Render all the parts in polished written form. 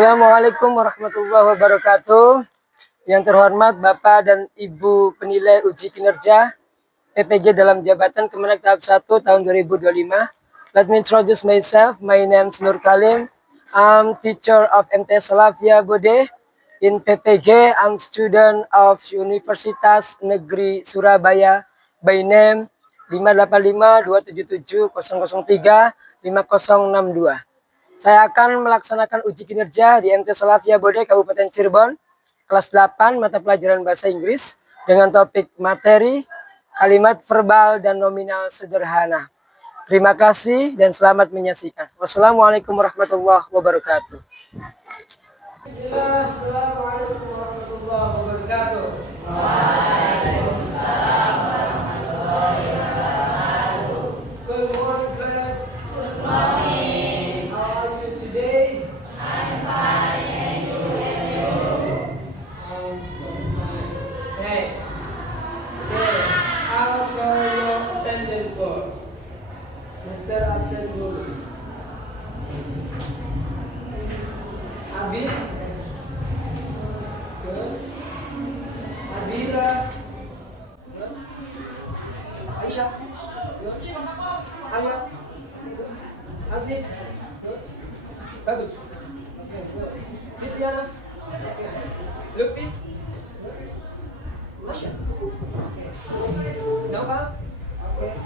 Assalamualaikum warahmatullahi wabarakatuh. Yang terhormat Bapak dan Ibu penilai uji kinerja PPG dalam jabatan Kemenak tahap 1 tahun 2025. Let me introduce myself. My name is Nur Kalim. I'm teacher of MTS Salafia Bode. In PPG, I'm student of Universitas Negeri Surabaya by name 5852770035062. Saya akan melaksanakan uji kinerja di MTS Salafia Bode Kabupaten Cirebon, kelas 8 mata pelajaran bahasa Inggris dengan topik materi, kalimat verbal dan nominal sederhana. Terima kasih dan selamat menyaksikan. Wassalamualaikum warahmatullahi wabarakatuh. Assalamualaikum warahmatullahi wabarakatuh. Waalaikumsalam warahmatullahi wabarakatuh. Good morning, class. Good morning. How are you today? I'm fine, and you? I'm so fine. Thanks. Okay, I'll call your attendance box. Mr. Absen dulu. Abi, good. Abira, good. Aisyah, good. Aya, good. Asli, good. Bagus. Okay, good. Fitiana, okay. Lutfi, Masya, okay. Naufal, okay.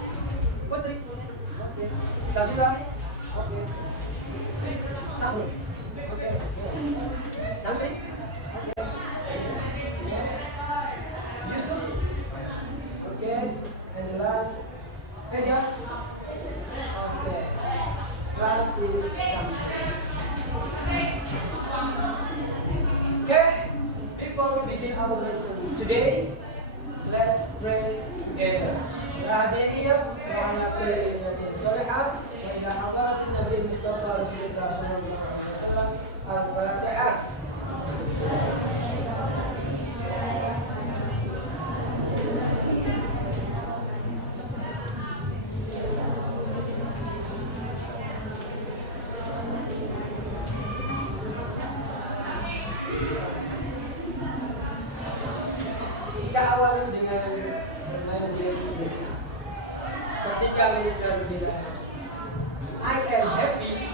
Putri, okay. Sabira, okay. Samu, okay. Nanti, okay. Yusuf, okay. And the last, Vega, okay. Class is done. Okay, before we begin our lesson today, let's pray together. Rahmaniyah, Rahmaniyah, Solehah, wa hadarat Nabi Mustafa Rasulullah sallallahu alaihi wasallam. Al-Fatihah. Kita awali dengan bermain game sedikit. Ketika Mister bilang, I am happy,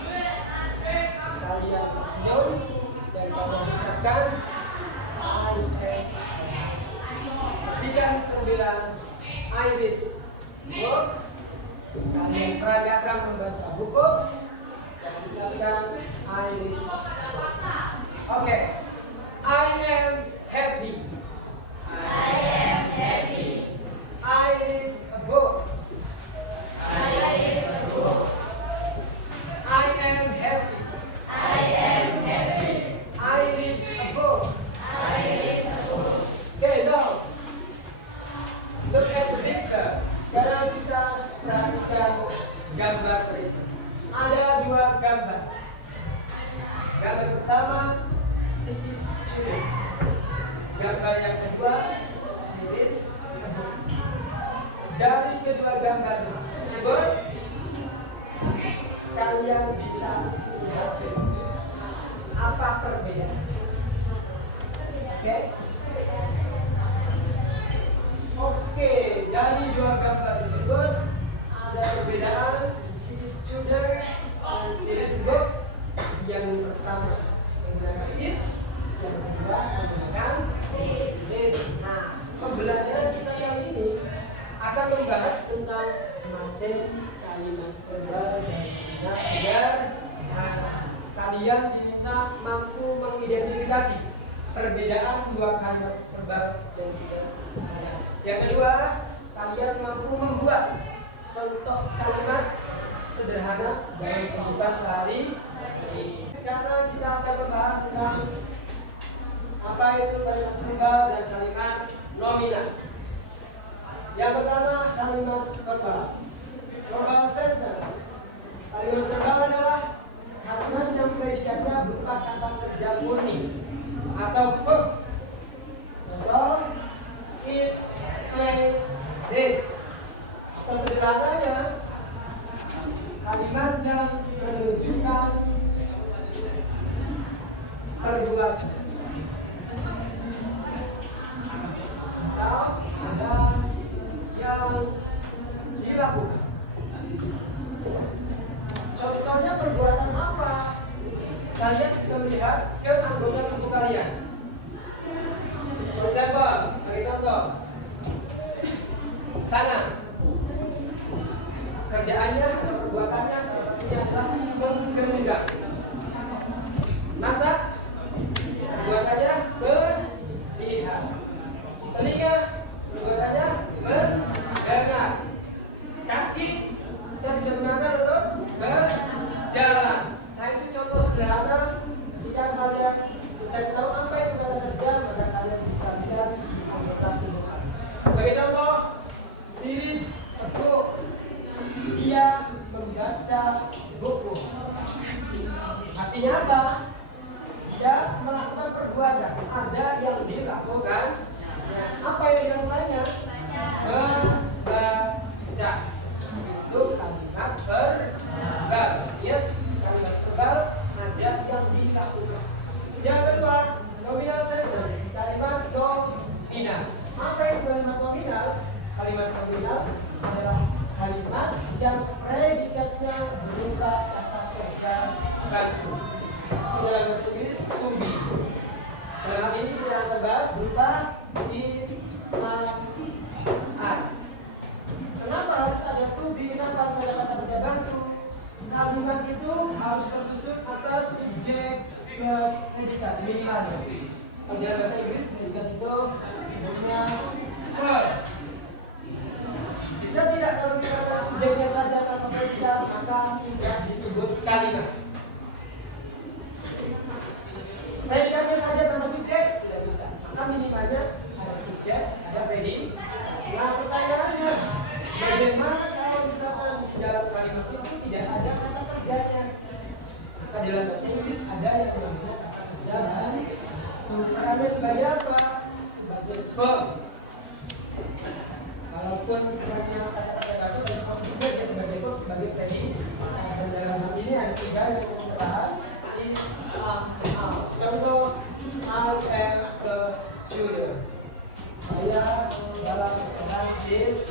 kalian senyum dan kamu mengucapkan I am happy. Ketika Mister bilang, I read book, kalian peragakan membaca buku dan mengucapkan I read. Oke, I am happy. I am happy. I read a book. I read a book. I am happy. I am happy. I read a book. I read a book. Okay, now look at the picture. Sekarang kita perhatikan gambar berikut. Ada dua gambar. Gambar pertama, city student. Gambar yang kedua, series book. Dari kedua gambar tersebut, kalian bisa lihat apa perbedaan. Oke, dari dua gambar tersebut ada perbedaan series student dan series book. Yang pertama menggunakan is, yang kedua menggunakan is. Nah, pembelajaran kita kali ini akan membahas tentang materi kalimat verbal dan kalimat sederhana. Kalian diminta mampu mengidentifikasi perbedaan dua kalimat verbal dan sederhana. Yang kedua, kalian mampu membuat contoh kalimat sederhana dalam kehidupan sehari-hari. Sekarang kita akan membahas tentang apa itu kalimat verbal dan kalimat nominal. Yang pertama, kalimat verbal. Verbal sentence. Kalimat verbal adalah kalimat yang predikatnya berupa kata kerja murni atau verb. Contoh, eat, play, did. Atau sederhananya, kalimat yang menunjukkan perbuatan. Atau ada yang dilakukan. Contohnya perbuatan apa? Kalian bisa melihat ke anggota tubuh kalian. For example, bagi contoh, tangan. Kerjaannya atau perbuatannya salah satunya adalah menggenggam. Mata, perbuatannya melihat. Telinga, perbuatannya mendengar. Kaki, kita bisa gunakan untuk berjalan. Nah, itu contoh sederhana. Ketika kalian mencari tahu apa itu kata kerja, maka kalian bisa lihat anggota tubuh kalian. Sebagai contoh, series buku, dia membaca buku. Artinya apa? Dia melakukan perbuatan. Ada yang dilakukan. Apa yang dilakukannya? Membaca. Itu kalimat verbal. Lihat, kalimat verbal ada yang dilakukan. Yang kedua, nominal sentence, kalimat nominal. Apa itu kalimat nominal? Kalimat nominal adalah kalimat yang predikatnya berupa kata kerja bantu. Dalam bahasa Inggris, to be. Dalam ini kita akan bahas berupa is, are. Kenapa harus ada to be? Kenapa harus ada kata kerja bantu? Kalimat itu harus tersusun atas subjek plus predikat minimalnya. Kalau dalam bahasa Inggris predikat itu disebutnya verb. Bisa tidak kalau misalnya subjeknya saja tanpa predikat maka tidak disebut kalimat. Predikatnya saja tanpa subjek tidak bisa. Maka minimalnya ada subjek, ada predikat. Nah pertanyaannya, bagaimana kalau misalkan dalam kalimat itu tidak ada kata kerjanya? Maka dalam bahasa Inggris ada yang namanya kata kerja dan perannya sebagai apa? Sebagai verb. Walaupun perannya kata-kata itu banyak orang juga dia sebagai verb, sebagai predikat. Dan dalam hal ini ada tiga yang kita bahas. Contoh, I am the student. Saya dalam sekolah sis.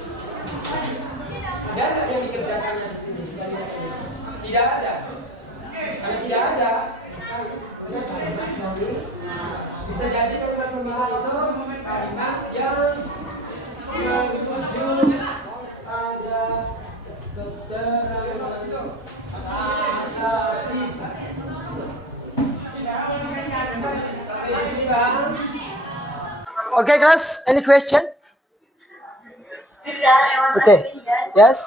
Ada nggak yang dikerjakannya di sini? Tidak ada. Kalau tidak ada, maka sebenarnya kalimat nominal. Bisa jadi kalimat nominal itu kalimat yang menuju pada keterangan sifat. Sampai sini bang. Okay, class. Any question? Okay. Yes.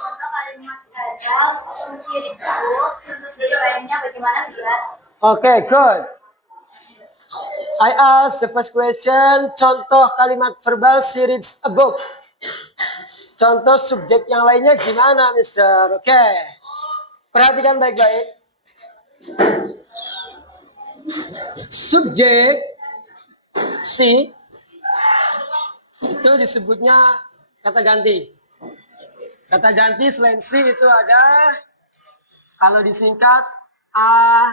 Okay, good. I ask the first question. Contoh kalimat verbal she reads a book. Contoh subjek yang lainnya gimana, Mister? Oke. Perhatikan baik-baik. Subjek si itu disebutnya kata ganti. Kata ganti selain si itu ada, kalau disingkat a,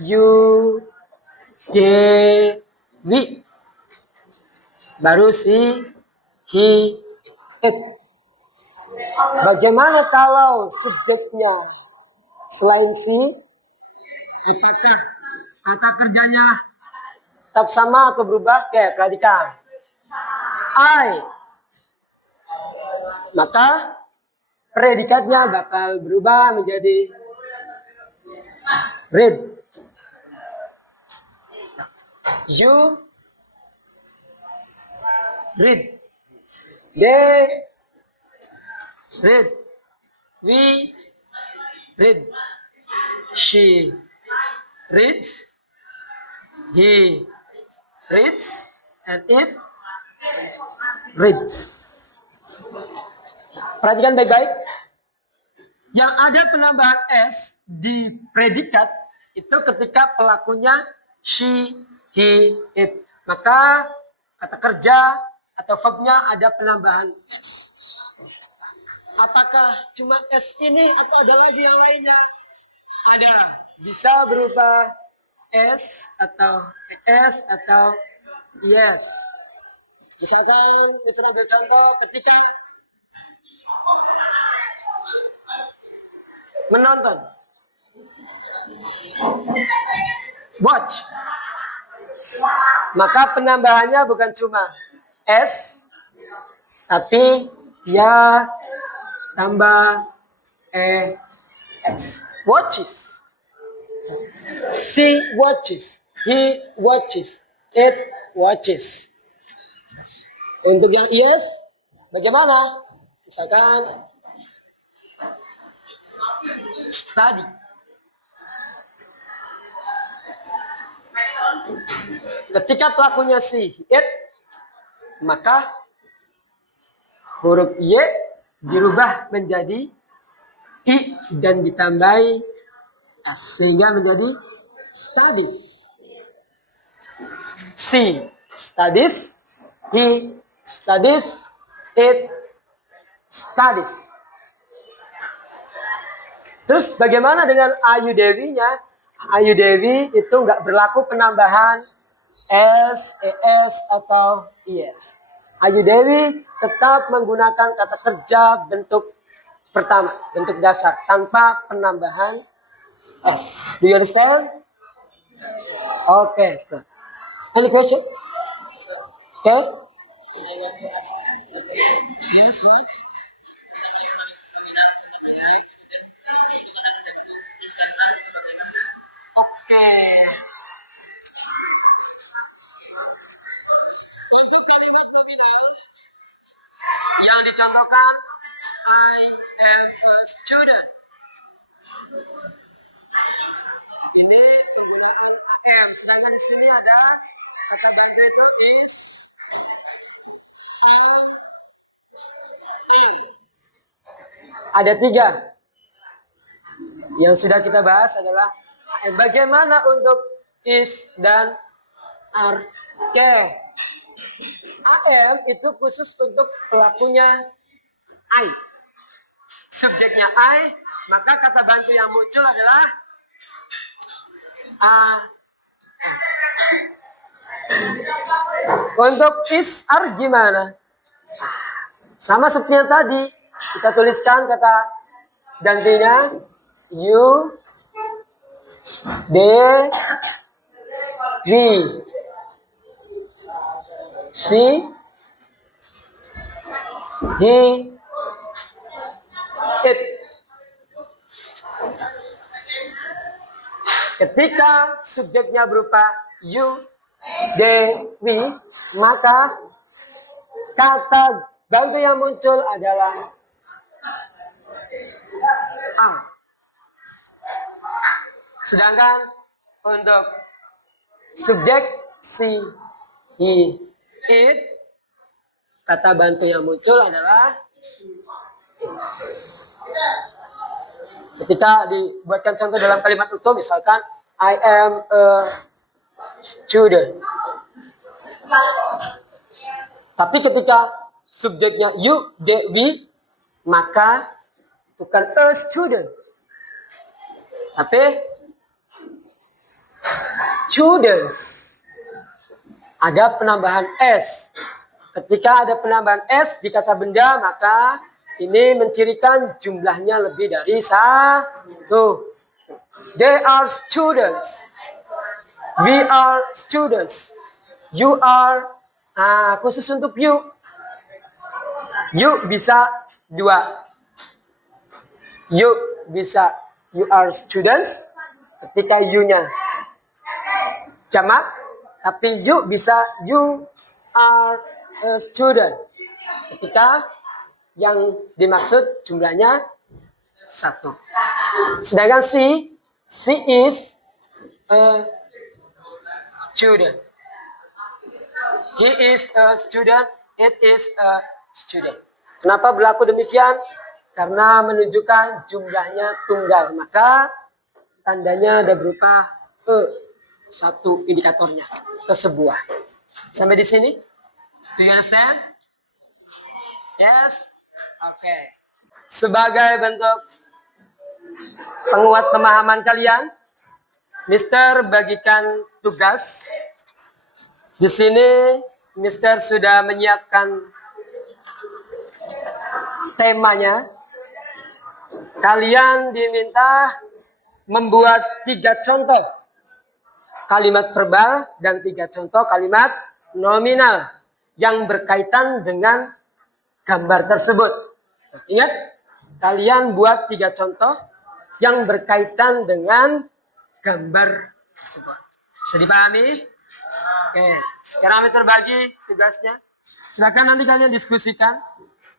u, d, w. Baru si, he, it. Bagaimana kalau subjeknya selain si? Apakah kata kerjanya tetap sama atau berubah? Oke, perhatikan. I. Maka predikatnya bakal berubah menjadi read. You read. They read. We read. She reads. He reads. And it reads. Perhatikan baik-baik. Yang ada penambahan s di predikat itu ketika pelakunya she, he, it. Maka kata kerja atau verbnya ada penambahan s. Apakah cuma s ini atau ada lagi yang lainnya? Ada. Bisa berupa S atau ES atau yes. Misalkan, ambil contoh ketika menonton, watch, maka penambahannya bukan cuma S, tapi ya tambah ES. Watches. She watches. He watches. It watches. Untuk yang yes, bagaimana? Misalkan study. Ketika pelakunya si it, maka huruf Y dirubah menjadi I dan ditambahi S sehingga menjadi studies. She studies, he studies, it studies. Terus bagaimana dengan Ayu Dewi-nya? Ayu Dewi itu nggak berlaku penambahan S, ES, atau IS. Ayu Dewi tetap menggunakan kata kerja bentuk pertama, bentuk dasar, tanpa penambahan S. Do you understand? Okay. Any question? Okay. Yes, what? Untuk kalimat nominal yang dicontohkan, I am a student. Ini penggunaan am. Sedangkan di sini ada kata ganti itu is, am. Ada 3. Yang sudah kita bahas adalah am. Bagaimana untuk is dan are? Oke. Am itu khusus untuk pelakunya I. Subjeknya I, maka kata bantu yang muncul adalah Untuk is are gimana? Sama seperti yang tadi. Kita tuliskan kata gantinya you, they, we, she, he, it. Ketika subjeknya berupa you, they, we, maka kata bantu yang muncul adalah a. Sedangkan untuk subjek si, he, it, kata bantu yang muncul adalah is. Ketika dibuatkan contoh dalam kalimat utuh, misalkan I am a student. Tapi ketika subjeknya you, they, we, maka bukan a student, tapi students. Ada penambahan S. Ketika ada penambahan S di kata benda, maka ini mencirikan jumlahnya lebih dari 1. They are students. We are students. You are, khusus untuk you. You bisa 2. You bisa you are students ketika you-nya jamak, tapi you bisa you are a student ketika yang dimaksud jumlahnya 1. Sedangkan she is a student. He is a student. It is a student. Kenapa berlaku demikian? Karena menunjukkan jumlahnya tunggal. Maka tandanya ada berupa satu indikatornya ke sebuah. Sampai di sini? Do you understand? Yes? Oke. Sebagai bentuk penguat pemahaman kalian, Mister bagikan tugas. Di sini Mister sudah menyiapkan temanya. Kalian diminta membuat 3 contoh kalimat verbal dan 3 contoh kalimat nominal yang berkaitan dengan gambar tersebut. Ingat, kalian buat 3 contoh yang berkaitan dengan gambar tersebut. Bisa dipahami? Oke, sekarang kami terbagi tugasnya. Silakan nanti kalian diskusikan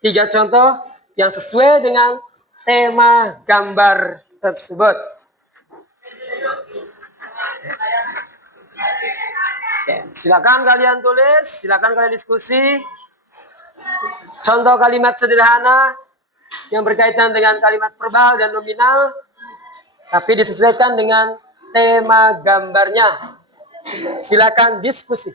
3 contoh yang sesuai dengan tema gambar tersebut. Oke, silakan kalian tulis, silakan kalian diskusi. Contoh kalimat sederhana yang berkaitan dengan kalimat verbal dan nominal, tapi disesuaikan dengan tema gambarnya. Silakan diskusi.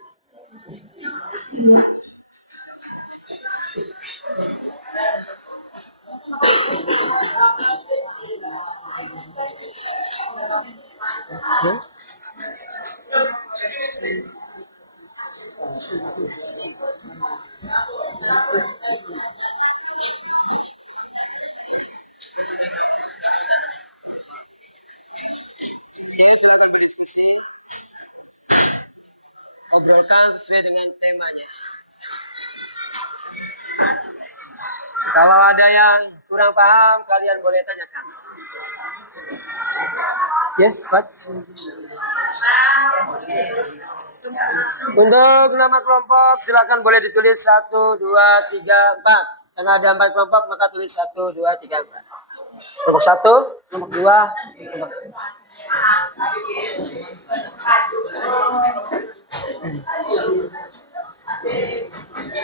Oke, silakan berdiskusi. Obrolkan sesuai dengan temanya. Kalau ada yang kurang paham, kalian boleh tanyakan. Yes, Pak. Untuk nama kelompok, silakan boleh ditulis 1, 2, 3, 4. Karena ada 4 kelompok, maka tulis 1, 2, 3, 4. Kelompok 1, kelompok 2, kelompok 3.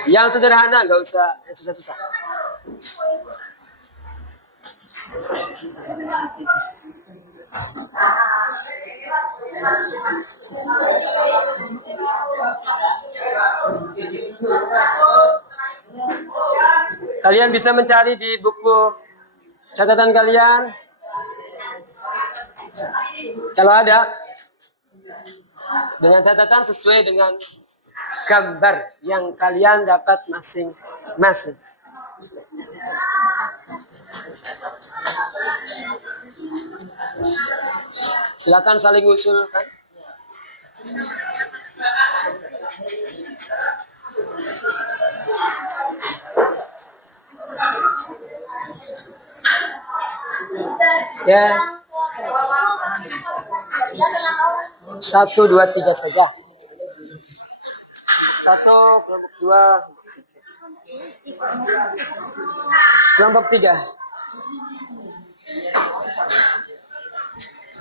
Yang sederhana, nggak usah yang susah-susah. Kalian bisa mencari di buku catatan kalian. Kalau ada, dengan catatan sesuai dengan gambar yang kalian dapat masing-masing. Silakan saling usulkan. Yes. 1, 2, 3 saja. 1, kelompok 2, kelompok 3.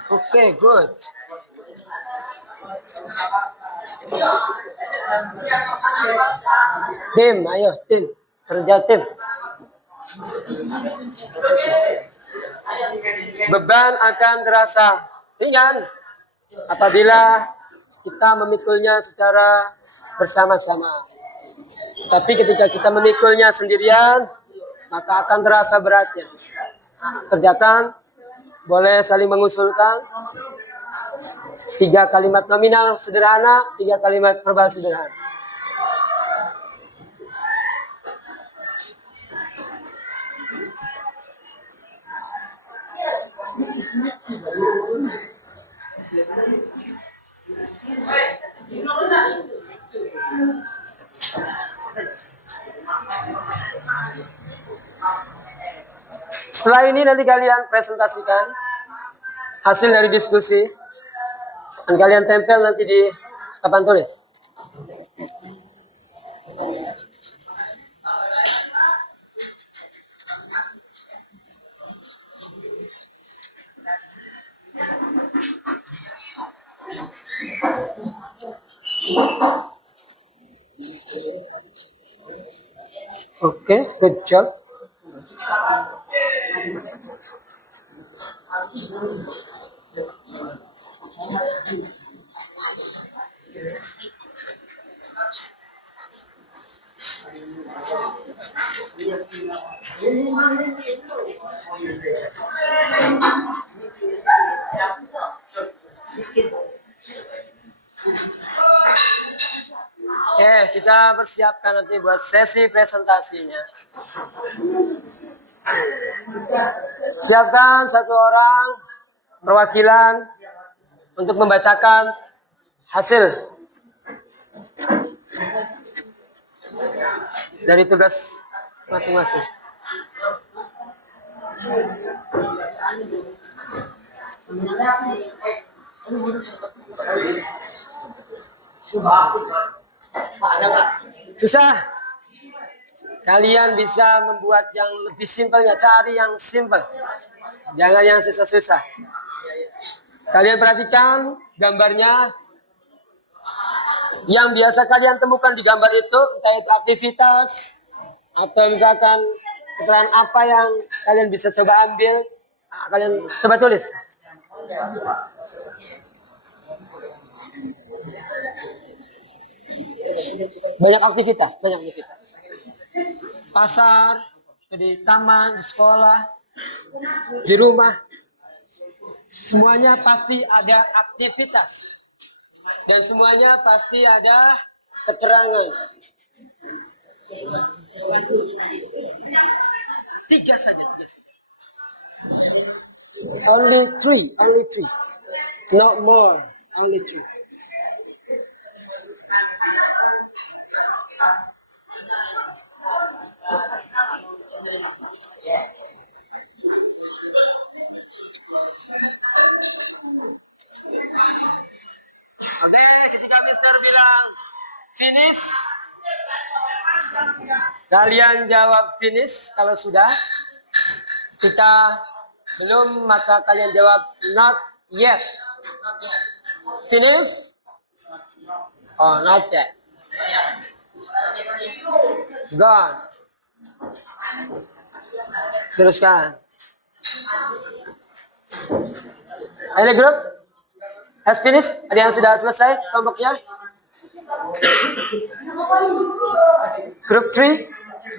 Oke, good. Tim, ayo tim, kerja tim. Beban akan terasa ringan apabila kita memikulnya secara bersama-sama. Tapi ketika kita memikulnya sendirian, maka akan terasa beratnya. Kerjakan, boleh saling mengusulkan. 3 kalimat nominal sederhana, 3 kalimat verbal sederhana. Setelah ini nanti kalian presentasikan hasil dari diskusi dan kalian tempel nanti di papan tulis. Oke, good job. Oke, kita persiapkan nanti buat sesi presentasinya. Siapkan satu orang perwakilan untuk membacakan hasil dari tugas masing-masing. Susah. Kalian bisa membuat yang lebih simpelnya, cari yang simpel. Jangan yang susah-susah. Kalian perhatikan gambarnya. Yang biasa kalian temukan di gambar itu, entah itu aktivitas, atau misalkan keterangan apa yang kalian bisa coba ambil, kalian coba tulis. Banyak aktivitas. Pasar, di taman, di sekolah, di rumah. Semuanya pasti ada aktivitas. Dan semuanya pasti ada keterangan. 3 saja. Only three. Not more. Only 3. Oke, ketika Mister bilang finish, kalian jawab finish. Kalau sudah, kita belum, maka kalian jawab not yet. Finish? Oh, not yet. Gone. Teruskan. Ada grup? Has finished? Ada yang sudah selesai kelompoknya? Grup 3?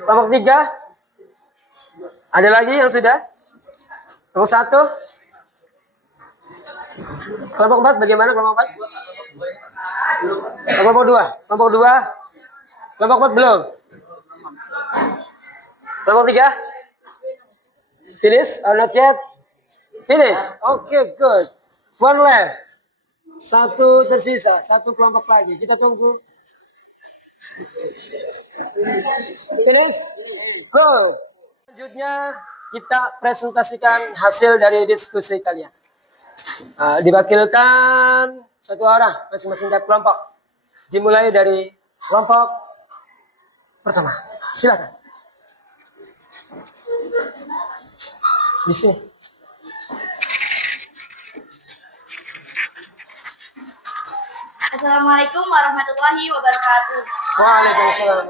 Kelompok 3? Ada lagi yang sudah? Kelompok 1? Kelompok 4 bagaimana kelompok 4? Kelompok 2? Kelompok 2? Kelompok 4 belum? Kelompok 3? Finish or not yet? Finish. Okay, good. One left. 1 tersisa, 1 kelompok lagi. Kita tunggu. Finish. Go. Selanjutnya kita presentasikan hasil dari diskusi kalian. Diwakilkan 1 orang masing-masing dari kelompok. Dimulai dari kelompok pertama. Silakan. Di sini. Assalamualaikum warahmatullahi wabarakatuh. Waalaikumsalam.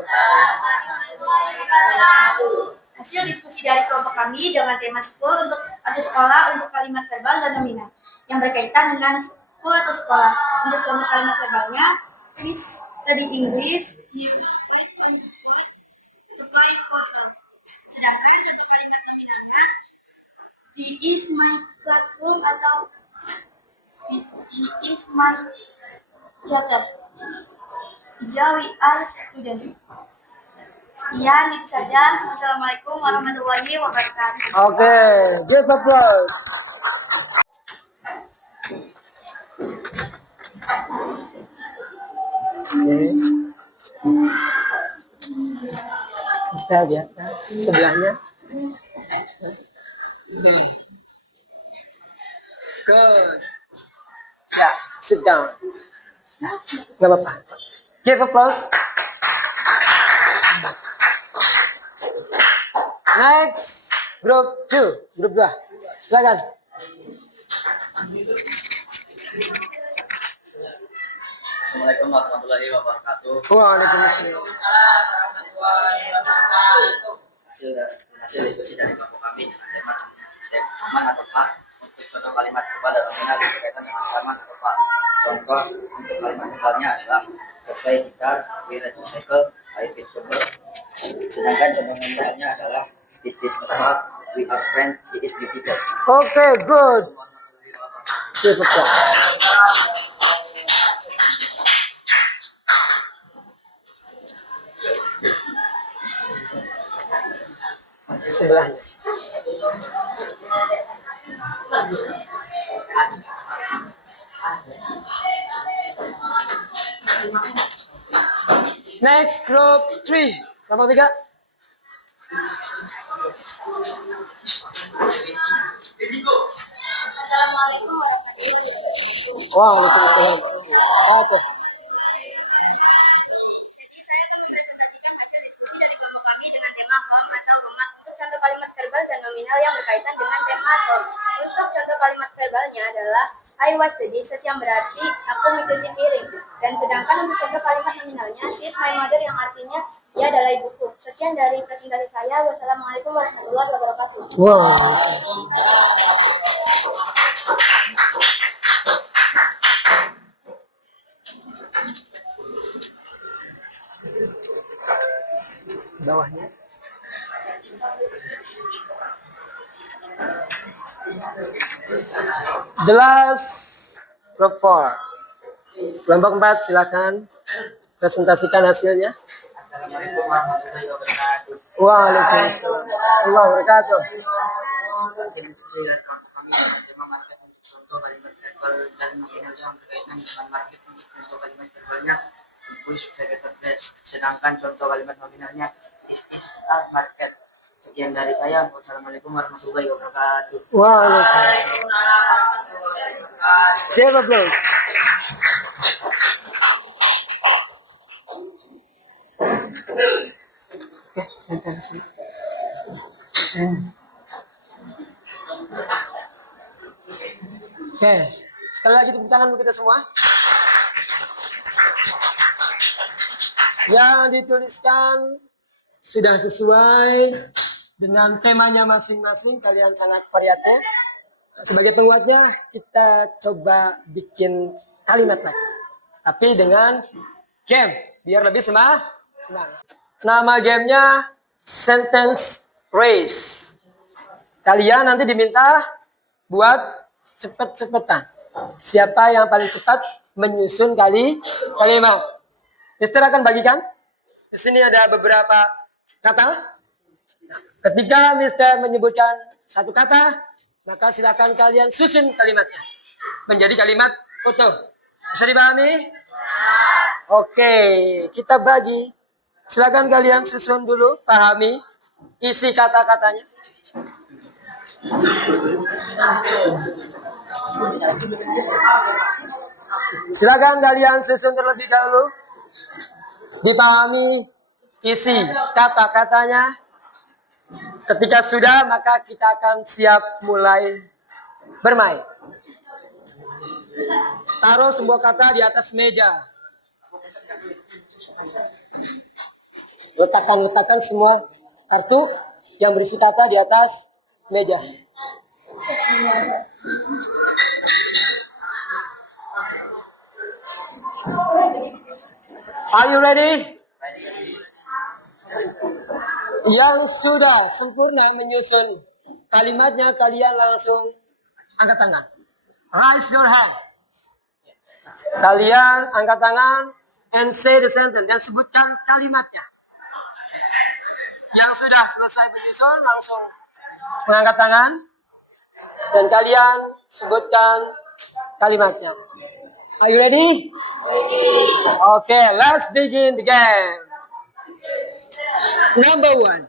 Hasil diskusi dari kelompok kami dengan tema school untuk atau sekolah untuk kalimat verbal dan nominal yang berkaitan dengan school atau sekolah. Untuk kelompok kalimat verbalnya, please study English, supply photo. Sedangkan untuk kalimat nominalnya, he is my classroom atau he is my Jatuh. 3 we are student. Sekian itu saja. Wassalamualaikum warahmatullahi wabarakatuh. Oke, give applause. Kita lihat sebelahnya. Good. Ya, sit down. Gak apa-apa. Give applause. Next, group 2. Grup 2. Silakan. Assalamualaikum warahmatullahi wabarakatuh. Waalaikumsalam. Hasil diskusi dari kelompok kami dengan tema aman atau pak untuk contoh kalimat verbal dan nominal yang berkaitan dengan aman atau pak. Contoh untuk kalimat verbalnya adalah play gitar, we ride cycle, I fit cover. Sedangkan contoh nominalnya adalah is this a park, we are friends, she is beautiful. Oke, good. Give applause. sebelahnya. Next group 3. Kelompok 3. Assalamualaikum warahmatullahi wabarakatuh. Waalaikumsalam. Oke. Jadi saya akan mempresentasikan hasil diskusi dari kelompok kami dengan tema home atau rumah untuk contoh kalimat verbal dan nominal yang berkaitan dengan tema home. Untuk contoh kalimat verbalnya adalah I was the dishes yang berarti aku mencuci piring. Dan sedangkan untuk contoh kalimat nominalnya she is my mother yang artinya dia adalah ibuku. Sekian dari presentasi saya. Wassalamualaikum warahmatullahi wabarakatuh. Bawahnya. Jelas group 4. Kelompok 4 silakan presentasikan hasilnya. Assalamualaikum warahmatullahi wabarakatuh. Waalaikumsalam warahmatullahi wabarakatuh. Hasil diskusi dari kelompok kami dengan tema market untuk contoh kalimat verbal dan nominal yang berkaitan dengan market untuk contoh kalimat verbalnya push secretary place. Sedangkan contoh kalimat nominalnya is a market. Sekian dari saya. Wassalamualaikum warahmatullahi wabarakatuh. Waalaikumsalam. Siapa belum? Oke, sekali lagi tepuk tangan untuk kita semua. Yang dituliskan sudah sesuai dengan temanya masing-masing. Kalian sangat variatif. Sebagai penguatnya, kita coba bikin kalimat lagi. Tapi dengan game, biar lebih semangat. Nama gamenya Sentence Race. Kalian nanti diminta buat cepet-cepetan. Siapa yang paling cepat menyusun kalimat. Mister akan bagikan. Di sini ada beberapa kata. Ketika Mister menyebutkan satu kata, maka silakan kalian susun kalimatnya menjadi kalimat utuh. Bisa dipahami? Oke, kita bagi. Silakan kalian susun dulu, pahami isi kata-katanya. Silakan kalian susun terlebih dahulu, dipahami isi kata-katanya. Ketika sudah, maka kita akan siap mulai bermain. Taruh sebuah kata di atas meja. Letakkan semua kartu yang berisi kata di atas meja. Are you ready? Yang sudah sempurna menyusun kalimatnya, kalian langsung angkat tangan. Raise your hand. Kalian angkat tangan and say the sentence dan sebutkan kalimatnya. Yang sudah selesai menyusun langsung mengangkat tangan dan kalian sebutkan kalimatnya. Are you ready? Okay, let's begin the game. Number 1.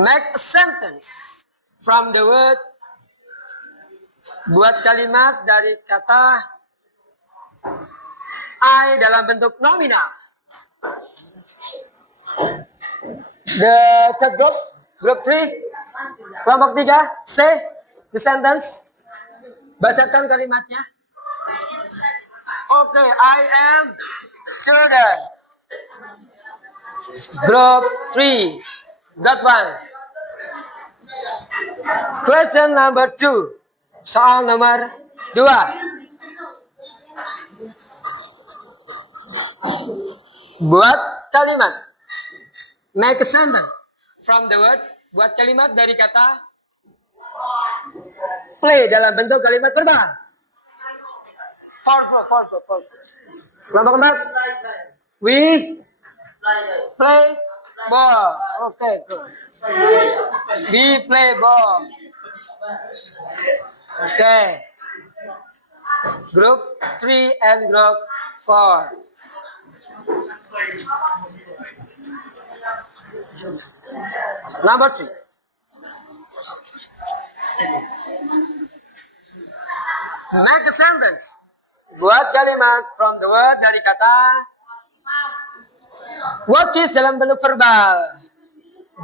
Make a sentence from the word. Buat kalimat dari kata I dalam bentuk nominal. The third group 3, kelompok 3, say the sentence. Bacakan kalimatnya. Okay, I am student. Group 3, that one. Question number 2. Soal nomor 2. Buat kalimat. Make a sentence from the word. Buat kalimat dari kata play dalam bentuk kalimat verbal. Kelompok 4. We play ball. Okay, good. We play ball. Okay. Group 3 and group 4. Number 3. Make a sentence. Buat kalimat from the word dari kata watches dalam bentuk verbal.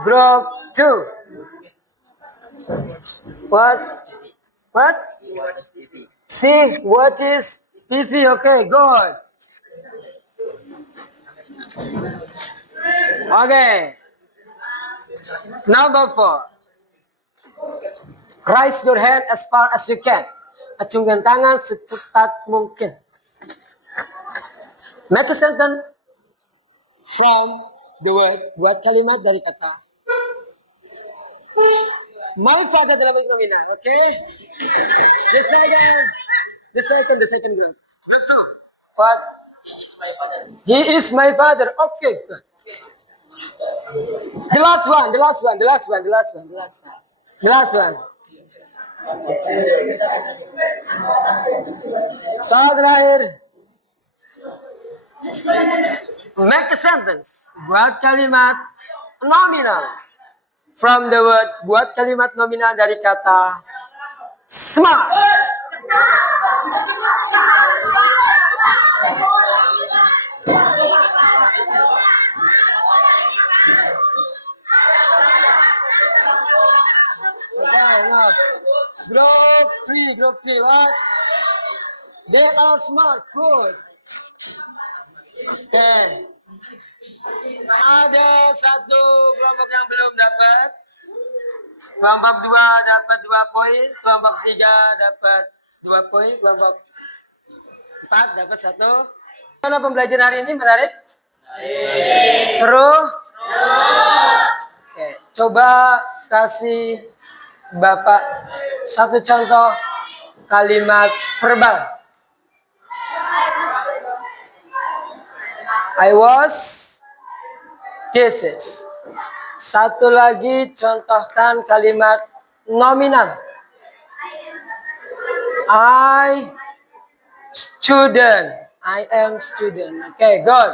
Group 2. What? What? See, watches TV. Okay, good. Okay. Number 4. Raise your hand as far as you can. Acungkan tangan secepat mungkin. Make a sentence from the word. Buat kalimat dari kata my father dalam bentuk nominal. Okay. The second group. What? He is my father. Okay, good. The last one. Soal terakhir. Make a sentence. Buat kalimat nominal. From the word. Buat kalimat nominal dari kata smart. Okay, now. Group 3, what? They are smart, good. Okay. Ada satu kelompok yang belum dapat. Kelompok 2 dapat 2 poin, kelompok 3 dapat 2 poin, kelompok 4 dapat 1. Mana pembelajaran hari ini menarik? Seru? Oke, coba kasih Bapak satu contoh kalimat verbal. I was. This is. Satu lagi contohkan kalimat nominal. I student. I am student. Okay, good.